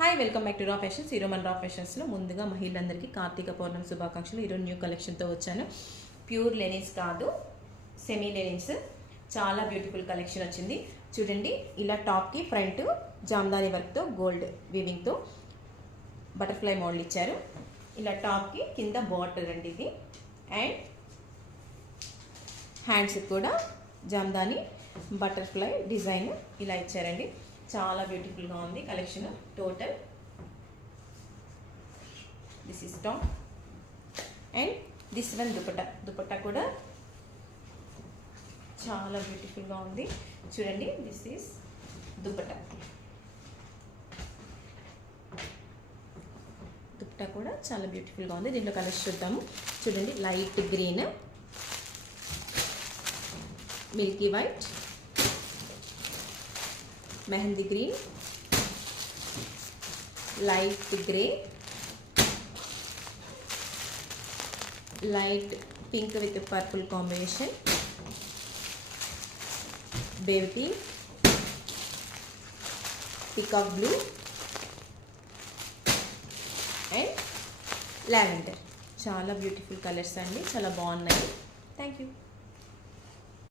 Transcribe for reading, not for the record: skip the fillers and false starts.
Hi, welcome back to రా fashions. ఈరోజు మన రా ఫ్యాషన్స్లో ముందుగా మహిళలందరికీ కార్తీక పౌర్ణమి శుభాకాంక్షలు. ఈరోజు న్యూ కలెక్షన్తో వచ్చాను. ప్యూర్ లెనిన్స్ కాదు, సెమీ లెనిన్స్. చాలా బ్యూటిఫుల్ కలెక్షన్ వచ్చింది. చూడండి, ఇలా టాప్కి ఫ్రంట్ జామ్దాని వర్క్తో గోల్డ్ వీవింగ్తో బటర్ఫ్లై మోడల్ ఇచ్చారు. ఇలా టాప్కి కింద బార్డర్ అండి ఇది. అండ్ హ్యాండ్స్ కూడా జామ్దాని బటర్ఫ్లై డిజైన్ ఇలా ఇచ్చారండి. చాలా బ్యూటిఫుల్గా ఉంది collection. Total this is top and this one dupatta కూడా చాలా బ్యూటిఫుల్గా ఉంది. చూడండి, దిస్ ఈస్ దుపట్టా కూడా చాలా బ్యూటిఫుల్గా ఉంది. దీంట్లో కలర్స్ చూద్దాము. చూడండి, light green, Milky white, mehndi green, light grey, light pink with purple combination, baby peacock blue and lavender. చాలా బ్యూటిఫుల్ కలర్స్ అండి, చాలా బాగున్నాయి. Thank you.